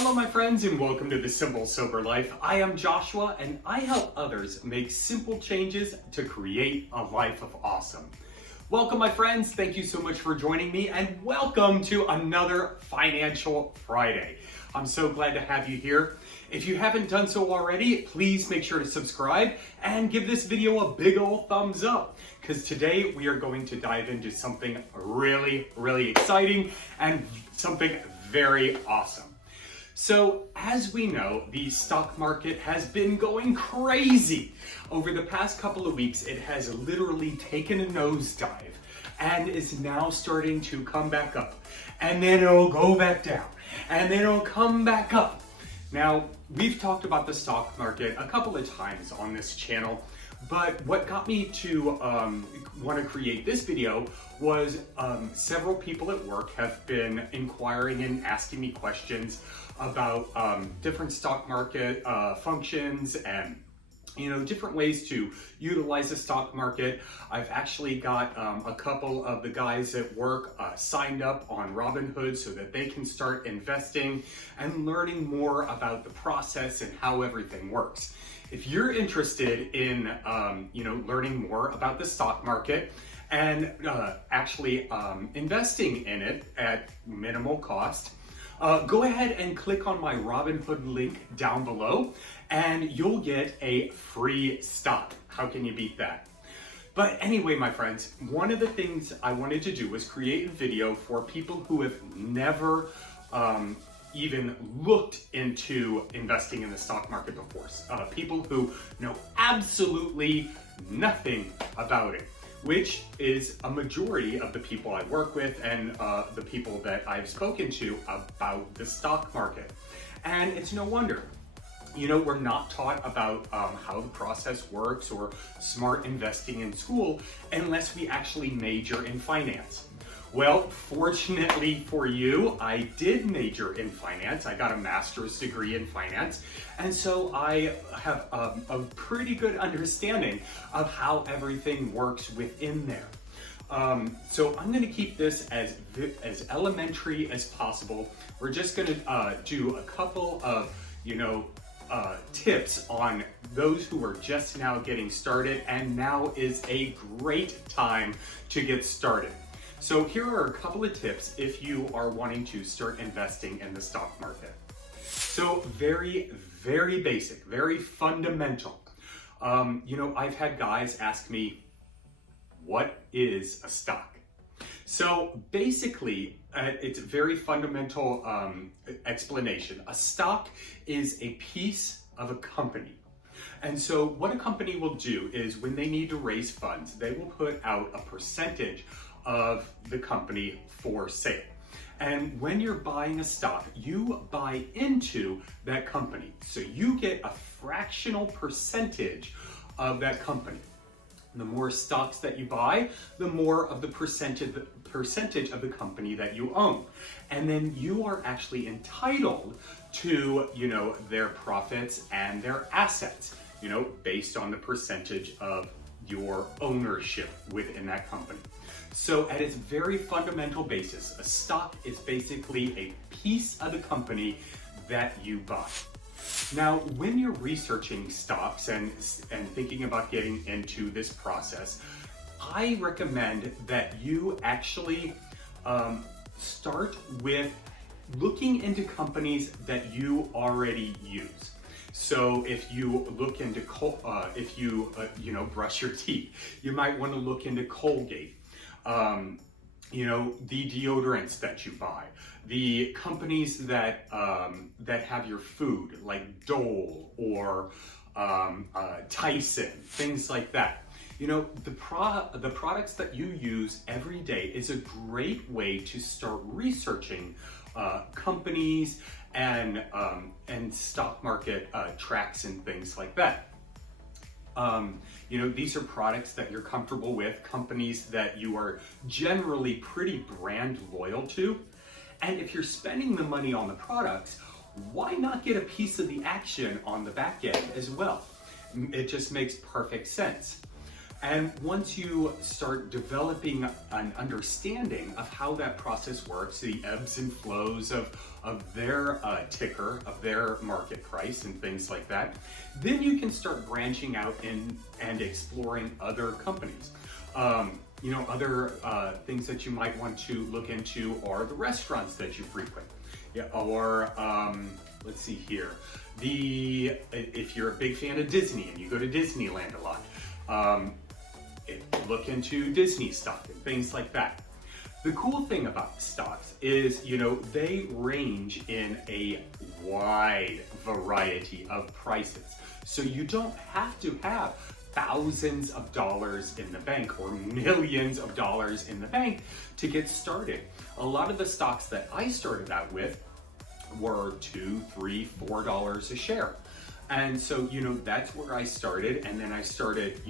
Hello my friends and welcome to The Simple Sober Life. I am Joshua and I help others make simple changes to create a life of awesome. Welcome my friends, thank you so much for joining me and welcome to another Financial Friday. I'm so glad to have you here. If you haven't done so already, please make sure to subscribe and give this video a big old thumbs up because today we are going to dive into something really exciting and something very awesome. So as we know, the stock market has been going crazy. Over the past couple of weeks, it has literally taken a nosedive and is now starting to come back up. And then it'll go back down and then it'll come back up. Now, we've talked about the stock market a couple of times on this channel, but what got me to want to create this video was several people at work have been inquiring and asking me questions about different stock market functions and different ways to utilize the stock market. I've actually got a couple of the guys at work signed up on Robinhood so that they can start investing and learning more about the process and how everything works. If you're interested in learning more about the stock market and actually investing in it at minimal cost, go ahead and click on my Robinhood link down below and you'll get a free stock. How can you beat that? But anyway, my friends, one of the things I wanted to do was create a video for people who have never even looked into investing in the stock market before. People who know absolutely nothing about it, which is a majority of the people I work with and the people that I've spoken to about the stock market. And it's no wonder. We're not taught about how the process works or smart investing in school unless we actually major in finance. Well, fortunately for you, I did major in finance. I got a master's degree in finance. And so I have a pretty good understanding of how everything works within there. So I'm going to keep this as elementary as possible. We're just going to do a couple of, tips on those who are just now getting started, and now is a great time to get started. So here are a couple of tips if you are wanting to start investing in the stock market. So very basic, very fundamental. I've had guys ask me, what is a stock? So basically, it's a very fundamental explanation. A stock is a piece of a company. And so what a company will do is when they need to raise funds, they will put out a percentage of the company for sale. And when you're buying a stock, you buy into that company. So you get a fractional percentage of that company. The more stocks that you buy, the more of the percentage of the company that you own. And then you are actually entitled to, their profits and their assets, based on the percentage of your ownership within that company. So at its very fundamental basis, a stock is basically a piece of the company that you buy. Now, when you're researching stocks and thinking about getting into this process, I recommend that you actually start with looking into companies that you already use. So if you look into, brush your teeth, you might want to look into Colgate. The deodorants that you buy, the companies that have your food, like Dole or Tyson, things like that. The products that you use every day is a great way to start researching companies and stock market tracks and things like that. These are products that you're comfortable with, companies that you are generally pretty brand loyal to. And if you're spending the money on the products, why not get a piece of the action on the back end as well? It just makes perfect sense. And once you start developing an understanding of how that process works, the ebbs and flows of their ticker, of their market price and things like that, then you can start branching out and exploring other companies. Other things that you might want to look into are the restaurants that you frequent. Yeah, or let's see here. If you're a big fan of Disney and you go to Disneyland a lot, look into Disney stock and things like that. The cool thing about stocks is, they range in a wide variety of prices. So you don't have to have thousands of dollars in the bank or millions of dollars in the bank to get started. A lot of the stocks that I started out with were $2, $3, $4 a share. And so, that's where I started. And then I started,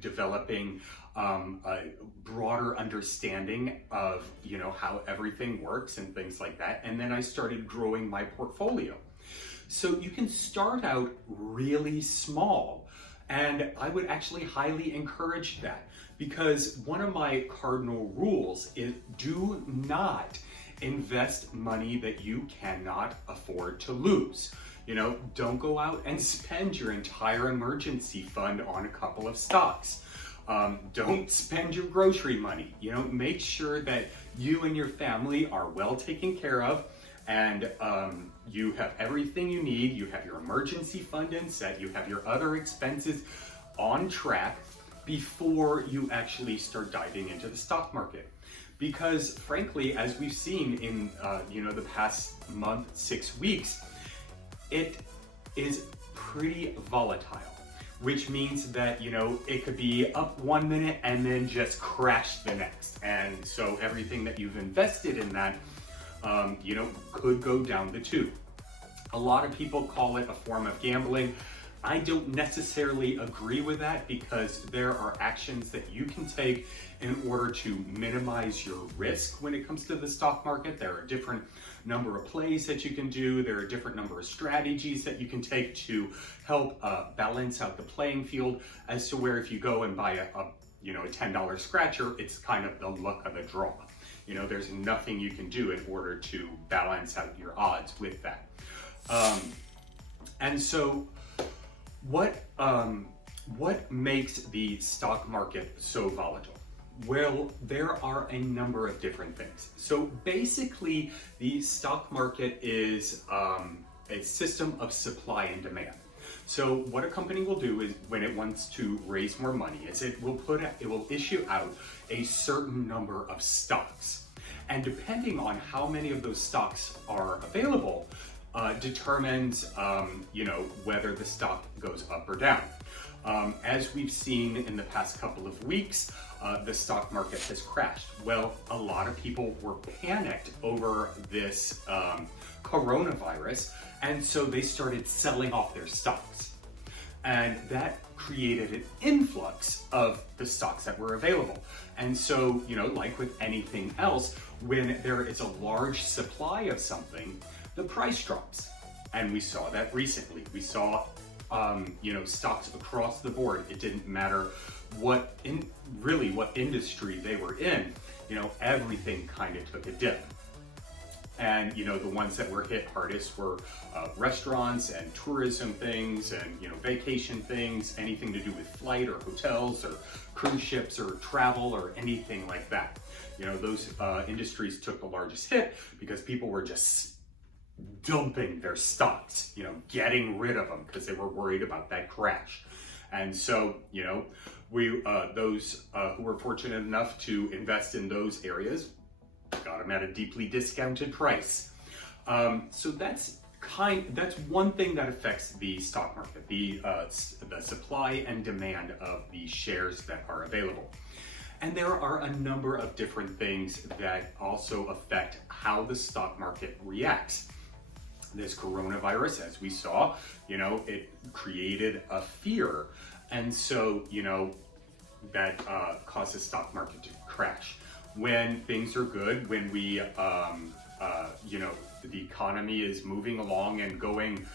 developing a broader understanding of, how everything works and things like that. And then I started growing my portfolio. So you can start out really small. And I would actually highly encourage that, because one of my cardinal rules is do not invest money that you cannot afford to lose. Don't go out and spend your entire emergency fund on a couple of stocks. Don't spend your grocery money. Make sure that you and your family are well taken care of, and you have everything you need. You have your emergency fund in set. You have your other expenses on track before you actually start diving into the stock market. Because frankly, as we've seen in the past month, 6 weeks, it is pretty volatile, which means that, it could be up 1 minute and then just crash the next. And so everything that you've invested in that, could go down the tube. A lot of people call it a form of gambling. I don't necessarily agree with that, because there are actions that you can take in order to minimize your risk when it comes to the stock market. There are a different number of plays that you can do. There are a different number of strategies that you can take to help balance out the playing field, as to where if you go and buy a $10 scratcher, it's kind of the luck of the draw. There's nothing you can do in order to balance out your odds with that. And so what makes the stock market so volatile? Well, there are a number of different things. So basically, the stock market is a system of supply and demand. So what a company will do is, when it wants to raise more money, is it will issue out a certain number of stocks. And depending on how many of those stocks are available, determines whether the stock goes up or down. As we've seen in the past couple of weeks, the stock market has crashed. Well, a lot of people were panicked over this coronavirus, and so they started selling off their stocks. And that created an influx of the stocks that were available. And so, like with anything else, when there is a large supply of something, the price drops. And we saw that recently. We saw, stocks across the board. It didn't matter what industry they were in, everything kind of took a dip. And, the ones that were hit hardest were restaurants and tourism things and, vacation things, anything to do with flight or hotels or cruise ships or travel or anything like that. Those industries took the largest hit because people were just dumping their stocks, getting rid of them because they were worried about that crash. And so, those who were fortunate enough to invest in those areas got them at a deeply discounted price. So that's one thing that affects the stock market, the supply and demand of the shares that are available. And there are a number of different things that also affect how the stock market reacts. This coronavirus, as we saw, it created a fear. And so, that caused the stock market to crash. When things are good, when we, the economy is moving along and going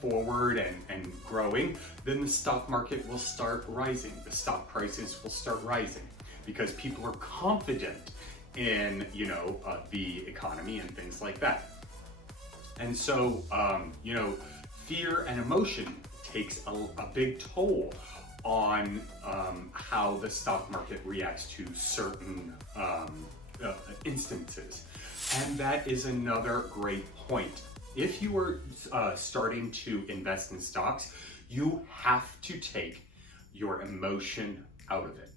forward and growing, then the stock market will start rising. The stock prices will start rising because people are confident in, the economy and things like that. And so, fear and emotion takes a big toll on how the stock market reacts to certain instances. And that is another great point. If you are starting to invest in stocks, you have to take your emotion out of it.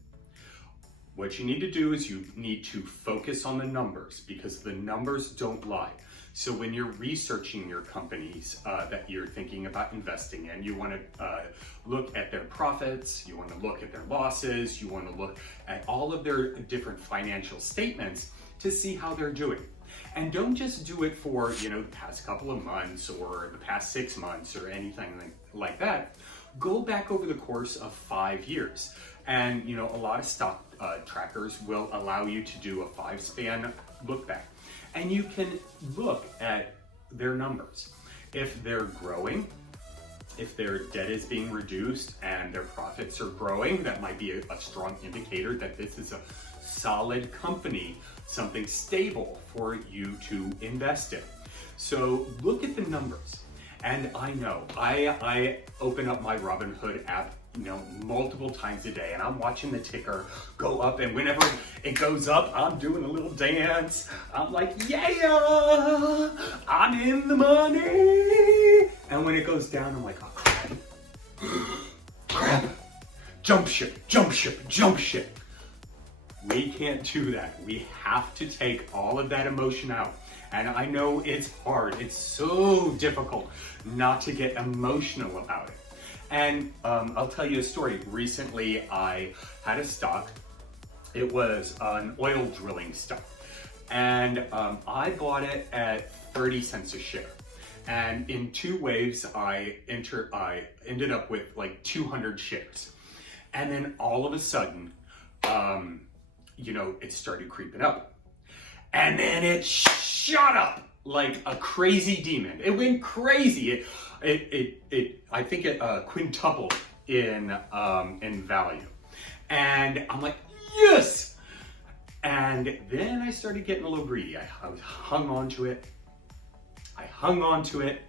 What you need to do is you need to focus on the numbers, because the numbers don't lie. So when you're researching your companies that you're thinking about investing in, you want to look at their profits, you want to look at their losses, you want to look at all of their different financial statements to see how they're doing. And don't just do it for, the past couple of months or the past 6 months or anything like that. Go back over the course of 5 years. And, a lot of stock trackers will allow you to do a 5-span look back. And you can look at their numbers. If they're growing, if their debt is being reduced and their profits are growing, that might be a strong indicator that this is a solid company, something stable for you to invest in. So look at the numbers. And I know, I open up my Robinhood app multiple times a day, and I'm watching the ticker go up, and whenever it goes up, I'm doing a little dance. I'm like, yeah, I'm in the money. And when it goes down, I'm like, oh crap, crap, jump ship, jump ship, jump ship. We can't do that. We have to take all of that emotion out. And I know it's hard. It's so difficult not to get emotional about it. And I'll tell you a story. Recently, I had a stock. It was an oil drilling stock. And I bought it at 30 cents a share. And in 2 waves, I ended up with like 200 shares. And then all of a sudden, it started creeping up. And then it shot up like a crazy demon. It went crazy. I think it quintupled in value. And I'm like, yes! And then I started getting a little greedy. I hung on to it.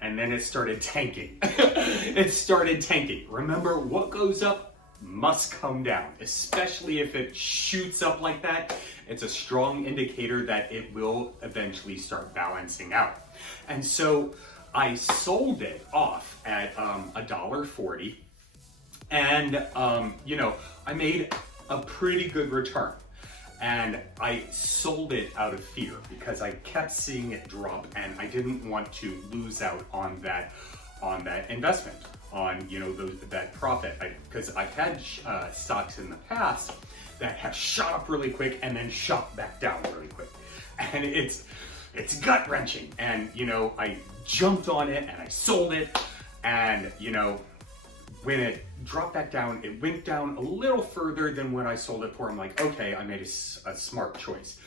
And then it started tanking. It started tanking. Remember, what goes up must come down, especially if it shoots up like that. It's a strong indicator that it will eventually start balancing out. And so I sold it off at $1.40, and I made a pretty good return. And I sold it out of fear because I kept seeing it drop, and I didn't want to lose out on that investment, on that profit. Because I've had stocks in the past that have shot up really quick and then shot back down really quick, and it's gut wrenching. And I jumped on it and I sold it, and when it dropped back down, it went down a little further than what I sold it for. I'm like, okay, I made a smart choice.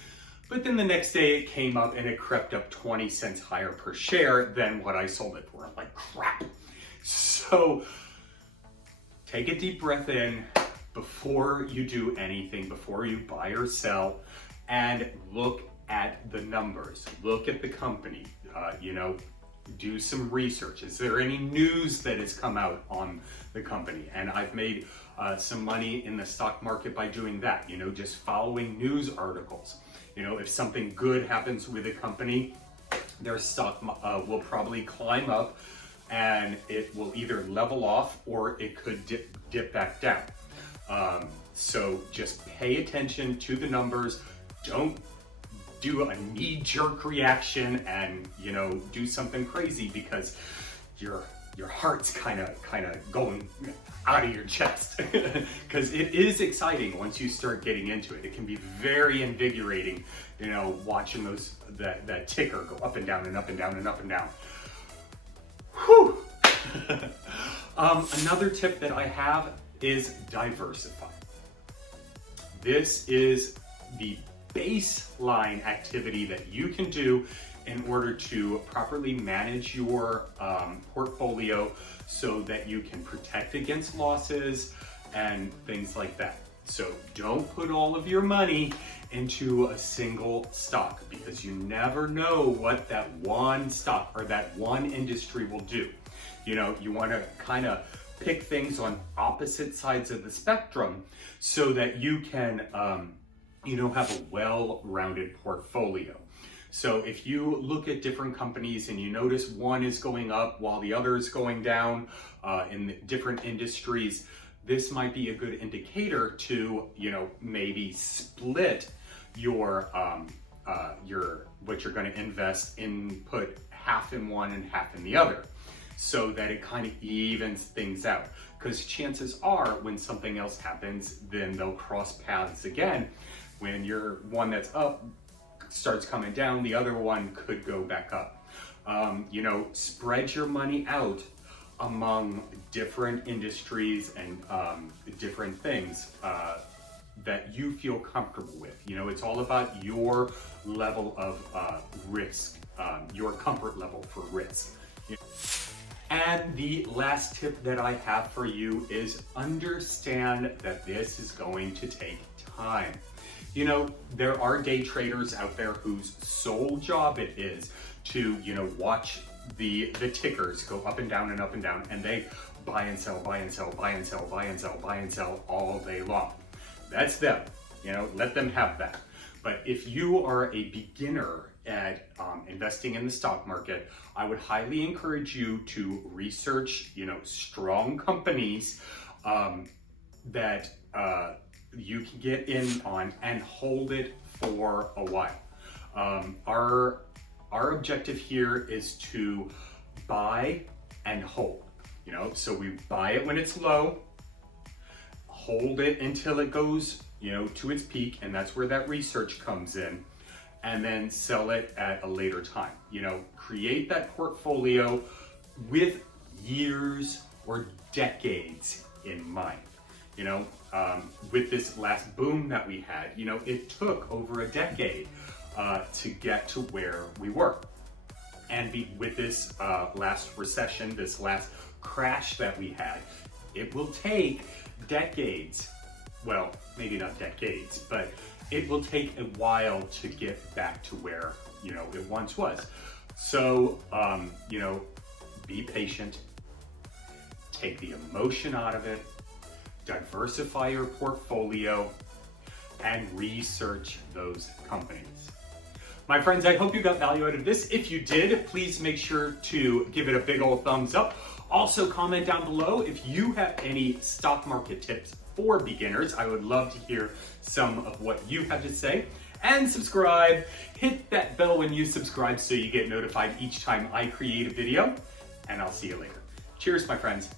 But then the next day it came up and it crept up 20 cents higher per share than what I sold it for. I'm like, crap. So take a deep breath in before you do anything, before you buy or sell, and look at the numbers. Look at the company, do some research. Is there any news that has come out on the company? And I've made some money in the stock market by doing that, just following news articles. If something good happens with a company, their stock will probably climb up, and it will either level off or it could dip back down. So just pay attention to the numbers. Don't do a knee-jerk reaction and do something crazy because your heart's kind of going out of your chest. Because it is exciting once you start getting into it. It can be very invigorating, watching that ticker go up and down and up and down and up and down. Whew. Another tip that I have is diversify. This is the baseline activity that you can do in order to properly manage your portfolio so that you can protect against losses and things like that. So don't put all of your money into a single stock, because you never know what that one stock or that one industry will do. You know, you want to kind of pick things on opposite sides of the spectrum so that you can, have a well-rounded portfolio. So if you look at different companies and you notice one is going up while the other is going down in different industries, this might be a good indicator to, maybe split your what you're going to invest in, put half in one and half in the other, so that it kind of evens things out. Because chances are when something else happens, then they'll cross paths again. When your one that's up starts coming down, the other one could go back up. Spread your money out among different industries and different things that you feel comfortable with. It's all about your level of risk, your comfort level for risk. And the last tip that I have for you is understand that this is going to take time. There are day traders out there whose sole job it is to, watch the tickers go up and down and up and down, and they buy and sell, buy and sell, buy and sell, buy and sell, buy and sell all day long. That's them, let them have that. But if you are a beginner at investing in the stock market, I would highly encourage you to research, strong companies that you can get in on and hold it for a while. Our objective here is to buy and hold, so we buy it when it's low, hold it until it goes, to its peak, and that's where that research comes in, and then sell it at a later time. Create that portfolio with years or decades in mind. With this last boom that we had, it took over a decade to get to where we were. And with this last recession, this last crash that we had, it will take decades. Well, maybe not decades, but it will take a while to get back to where, it once was. So, be patient, take the emotion out of it, diversify your portfolio, and research those companies. My friends, I hope you got value out of this. If you did, please make sure to give it a big old thumbs up. Also, comment down below if you have any stock market tips for beginners. I would love to hear some of what you have to say. And subscribe. Hit that bell when you subscribe so you get notified each time I create a video. And I'll see you later. Cheers, my friends.